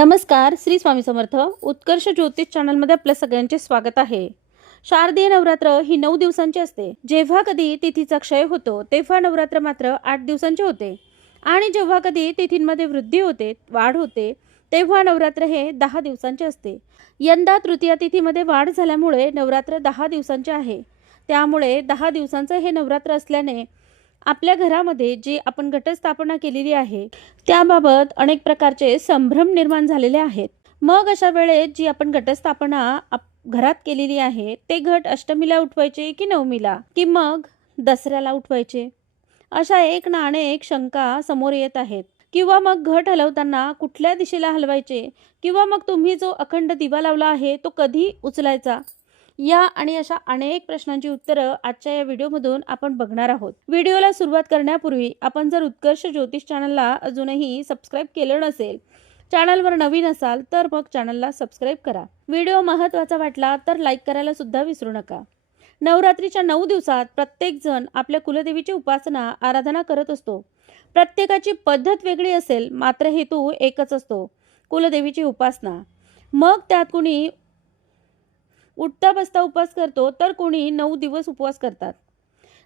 नमस्कार श्री स्वामी समर्थ. उत्कर्ष ज्योतिष चॅनलमध्ये आपल्या सगळ्यांचे स्वागत आहे. शारदीय नवरात्र ही नऊ दिवसांची असते. जेव्हा कधी तिथीचा क्षय होतो तेव्हा नवरात्र मात्र आठ दिवसांचे होते. आणि जेव्हा कधी तिथींमध्ये वृद्धी होते वाढ होते तेव्हा नवरात्र हे दहा दिवसांचे असते. यंदा तृतीया तिथीमध्ये वाढ झाल्यामुळे नवरात्र दहा दिवसांचे आहे. त्यामुळे दहा दिवसांचं हे नवरात्र असल्याने आपल्या घरामध्ये जी आपण घटस्थापना केलेली आहे त्याबाबत अनेक प्रकारचे संभ्रम निर्माण झालेले आहेत. मग अशा वेळेत जी आपण घटस्थापना आप- घरात केलेली आहे ते घट अष्टमीला उठवायचे की नवमीला? की मग दसऱ्याला उठवायचे? अशा एक ना अनेक शंका समोर येत आहेत. किंवा मग घट हलवताना कुठल्या दिशेला हलवायचे? किंवा मग तुम्ही जो अखंड दिवा लावला आहे तो कधी उचलायचा? या आणि अशा अनेक प्रश्नांची उत्तरं आजच्या या व्हिडिओमधून आपण बघणार आहोत. व्हिडिओला सुरुवात करण्यापूर्वी आपण जर उत्कर्ष ज्योतिष चॅनलला अजूनही सबस्क्राईब केलं नसेल चॅनलवर नवीन असाल तर मग चॅनलला सबस्क्राईब करा. व्हिडिओ महत्त्वाचा वाटला तर लाईक करायला सुद्धा विसरू नका. नवरात्रीच्या नऊ दिवसात प्रत्येकजण आपल्या कुलदेवीची उपासना आराधना करत असतो. प्रत्येकाची पद्धत वेगळी असेल मात्र हेतू एकच असतो कुलदेवीची उपासना. मग त्यात कुणी उठता बसता उपवास करतो तर कोणी नऊ दिवस उपवास करतात.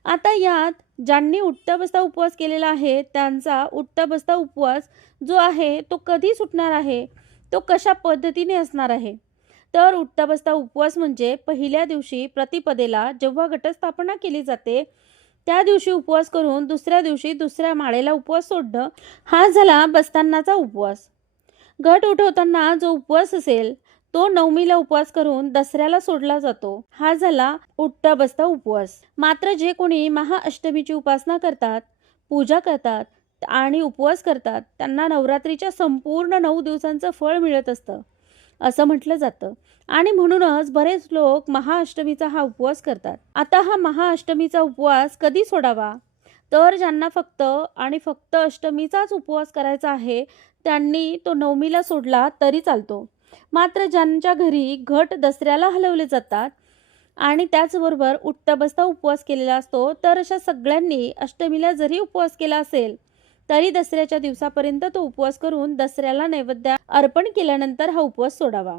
आता यात ज्यांनी उठता बसता उपवास केलेला आहे त्यांचा उठता बसता उपवास जो आहे तो कधी सुटणार आहे. तो कशा पद्धतीने असणार आहे? तर उठता बसता उपवास म्हणजे पहिल्या दिवशी प्रतिपदेला जेव्हा घटस्थापना केली जाते त्या दिवशी उपवास करून दुसऱ्या दिवशी दुसऱ्या माळेला उपवास सोडणं हा झाला बसतानाचा उपवास. घट उठवताना जो उपवास असेल तो नवमीला उपवास करून दसऱ्याला सोडला जातो. हा झाला उठता बसता उपवास. मात्र जे कोणी महाअष्टमीची उपासना करतात पूजा करतात आणि उपवास करतात त्यांना नवरात्रीच्या संपूर्ण नऊ दिवसांचं फळ मिळत असतं असं म्हटलं जातं. आणि म्हणूनच बरेच लोक महाअष्टमीचा हा उपवास करतात. आता हा महाअष्टमीचा उपवास कधी सोडावा? तर ज्यांना फक्त आणि फक्त अष्टमीचाच उपवास करायचा आहे त्यांनी तो नवमीला सोडला तरी चालतो. मात्र ज्यांच्या घरी घट दसऱ्याला हलवले जातात आणि त्याचबरोबर उठता बसता उपवास केलेला असतो तर अशा सगळ्यांनी अष्टमीला जरी उपवास केला असेल तरी दसऱ्याच्या दिवसापर्यंत तो उपवास करून दसऱ्याला नैवेद्य अर्पण केल्यानंतर हा उपवास सोडावा.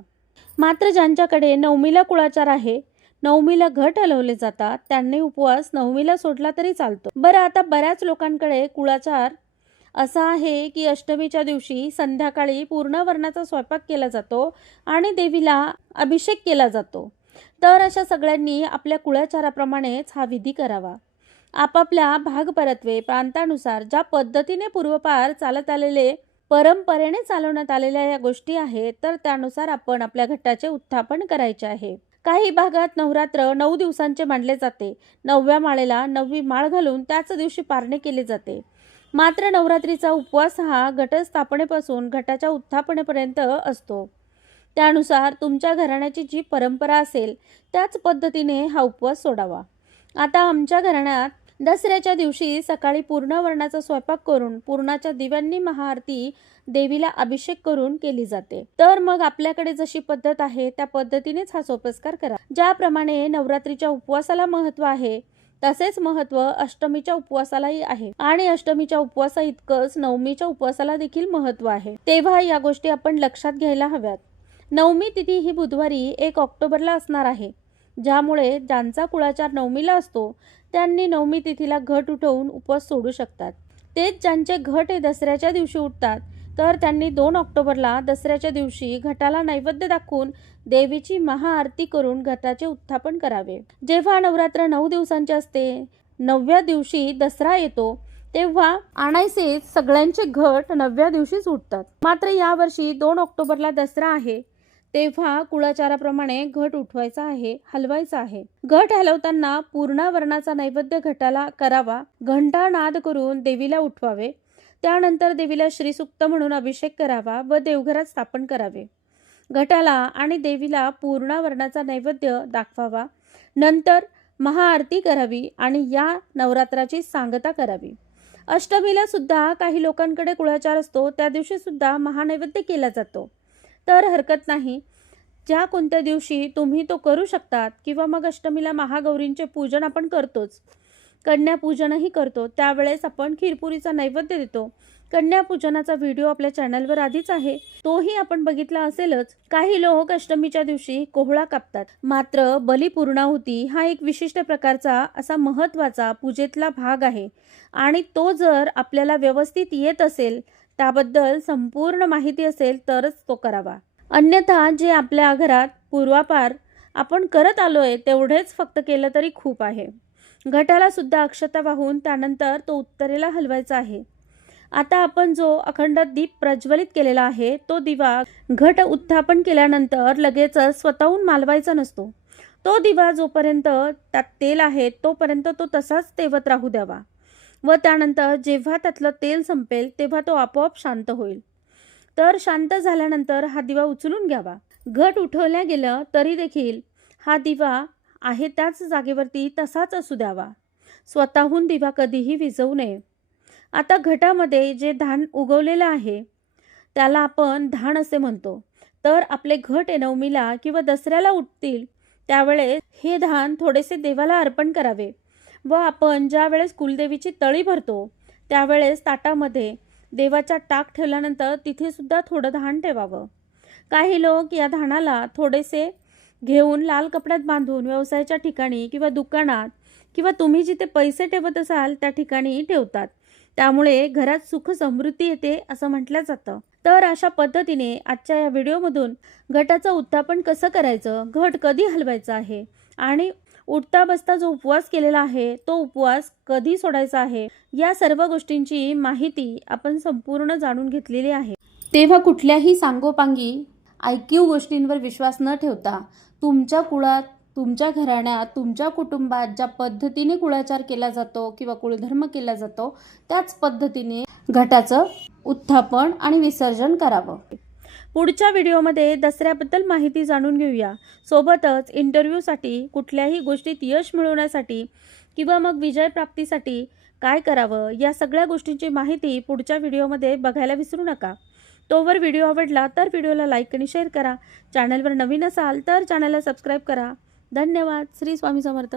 मात्र ज्यांच्याकडे नवमीला कुळाचार आहे नवमीला घट हलवले जातात त्यांनी उपवास नवमीला सोडला तरी चालतो. बरं आता बऱ्याच लोकांकडे कुळाचार असं आहे की अष्टमीच्या दिवशी संध्याकाळी पूर्ण वर्णाचा स्वयंपाक केला जातो आणि देवीला अभिषेक केला जातो. तर अशा सगळ्यांनी आपल्या कुळाचाराप्रमाणेच हा विधी करावा. आपापल्या भागपरत्वे प्रांतानुसार ज्या पद्धतीने पूर्वपार चालत आलेले परंपरेने चालवण्यात आलेल्या या गोष्टी आहेत तर त्यानुसार आपण आपल्या घटाचे उत्थापन करायचे आहे. काही भागात नवरात्र नऊ दिवसांचे मानले जाते. नवव्या माळेला नववी माळ घालून त्याच दिवशी पारणे केले जाते. मात्र नवरात्रीचा उपवास हा घटस्थापनेपासून घटाच्या उत्थापनेपर्यंत असतो. त्यानुसार तुमच्या घराण्याची जी परंपरा असेल त्याच पद्धतीने हा उपवास सोडावा. आता आमच्या घराण्यात दसऱ्याच्या दिवशी सकाळी पूर्णवर्णाचा स्वयंपाक करून पूर्णाच्या दिव्यांनी महाआरती देवीला अभिषेक करून केली जाते. तर मग आपल्याकडे जशी पद्धत आहे त्या पद्धतीनेच हा सोपस्कार करा. ज्याप्रमाणे नवरात्रीच्या उपवासाला महत्त्व आहे तसेच महत्त्व अष्टमीच्या उपवासालाही आहे. आणि अष्टमीच्या उपवासा इतकंच नवमीच्या उपवासाला देखील महत्त्व आहे. तेव्हा या गोष्टी आपण लक्षात घ्यायला हव्यात. नवमी तिथी ही बुधवारी एक ऑक्टोबरला असणार आहे. ज्यामुळे ज्यांचा कुळाचार नवमीला असतो त्यांनी नवमी तिथीला घट उठवून उपवास सोडू शकतात. तेच ज्यांचे घट हे दसऱ्याच्या दिवशी उठतात तर त्यांनी दोन ऑक्टोबरला दसऱ्याच्या दिवशी घटाला नैवेद्य दाखवून देवीची महाआरती करून घटाचे उत्थापन करावे. जेव्हा नवरात्र नऊ दिवसांचे असते नवव्या दिवशी दसरा येतो तेव्हा आणायचे सगळ्यांचे घट नवव्या दिवशीच उठतात. मात्र यावर्षी दोन ऑक्टोबरला दसरा आहे तेव्हा कुळाचाराप्रमाणे घट उठवायचा आहे हलवायचा आहे. घट हलवताना पूर्णावरणाचा नैवेद्य घटाला करावा घंटा नाद करून देवीला उठवावे. त्यानंतर देवीला श्रीसुक्त म्हणून अभिषेक करावा व देवघरात स्थापन करावे. घटाला आणि देवीला पूर्ण वर्णाचा नैवेद्य दाखवावा. नंतर महाआरती करावी आणि या नवरात्राची सांगता करावी. अष्टमीला सुद्धा काही लोकांकडे कुळाचार असतो त्या दिवशी सुद्धा महानैवेद्य केला जातो. तर हरकत नाही. ज्या कोणत्या दिवशी तुम्ही तो करू शकतात किंवा मग अष्टमीला महागौरींचे पूजन आपण करतोच. कन्यापूजनही करतो. त्यावेळेस आपण खीरपुरीचा नैवेद्य देतो. कन्यापूजनाचा व्हिडिओ आपल्या चॅनलवर आधीच आहे. तोही आपण बघितला असेलच. काही लोक अष्टमीच्या दिवशी कोहळा कापतात. मात्र बलिपूर्णाहुती हा एक विशिष्ट प्रकारचा असा महत्त्वाचा पूजेतला भाग आहे. आणि तो जर आपल्याला व्यवस्थित येत असेल त्याबद्दल संपूर्ण माहिती असेल तरच तो करावा. अन्यथा जे आपल्या घरात पूर्वापार आपण करत आलोय तेवढेच फक्त केलं तरी खूप आहे. घटाला सुद्धा अक्षता वाहून त्यानंतर तो उत्तरेला हलवायचा आहे. आता आपण जो अखंड दीप प्रज्वलित केलेला आहे तो दिवा घट उत्थापन केल्यानंतर लगेचच स्वतःहून मालवायचा नसतो. तो दिवा जोपर्यंत त्यात तेल आहे तोपर्यंत तो तसाच तेवत राहू द्यावा व त्यानंतर जेव्हा त्यातलं तेल संपेल तेव्हा तो आपोआप शांत होईल. तर शांत झाल्यानंतर हा दिवा उचलून घ्यावा. घट उठवल्या गेलं तरी देखील हा दिवा आहे त्याच जागेवरती तसाच असू द्यावा. स्वतःहून दिवा कधीही विजवू नये. आता घटामध्ये जे धान उगवलेलं आहे त्याला आपण धान असे म्हणतो. तर आपले घट नवमीला किंवा दसऱ्याला उठतील त्यावेळेस हे धान थोडेसे देवाला अर्पण करावे व आपण ज्या वेळेस कुलदेवीची तळी भरतो त्यावेळेस ताटामध्ये देवाच्या टाक ठेवल्यानंतर तिथेसुद्धा थोडं धान ठेवावं. काही लोक या धानाला थोडेसे घेऊन लाल कपड्यात बांधून व्यवसायाच्या ठिकाणी किंवा दुकानात किंवा तुम्ही जिथे पैसे ठेवत असाल त्या ठिकाणी ठेवतात. त्यामुळे घरात सुख समृद्धी येते असं म्हटलं जातं. तर अशा पद्धतीने आजच्या या व्हिडिओमधून घटाचं उत्थापन कसं करायचं घट कधी हलवायचा आहे आणि उठता बसता जो उपवास केलेला आहे तो उपवास कधी सोडायचा आहे या सर्व गोष्टींची माहिती आपण संपूर्ण जाणून घेतलेली आहे. तेव्हा कुठल्याही सांगोपांगी ऐकीव गोष्टींवर विश्वास न ठेवता तुमच्या कुळात तुमच्या घराण्यात तुमच्या कुटुंबात ज्या पद्धतीने कुळाचार केला जातो किंवा कुळधर्म केला जातो त्याच पद्धतीने घटाचं उत्थापन आणि विसर्जन करावं. पुढच्या व्हिडिओमध्ये दसऱ्याबद्दल माहिती जाणून घेऊया. सोबतच इंटरव्ह्यूसाठी कुठल्याही गोष्टीत यश मिळवण्यासाठी किंवा मग विजय प्राप्तीसाठी काय करावं या सगळ्या गोष्टींची माहिती पुढच्या व्हिडिओमध्ये बघायला विसरू नका. तोवर व्हिडिओ आवडला तर व्हिडिओला लाईक आणि शेअर करा. चॅनलवर नवीन असाल तर चॅनलला सबस्क्राईब करा. धन्यवाद. श्री स्वामी समर्थ.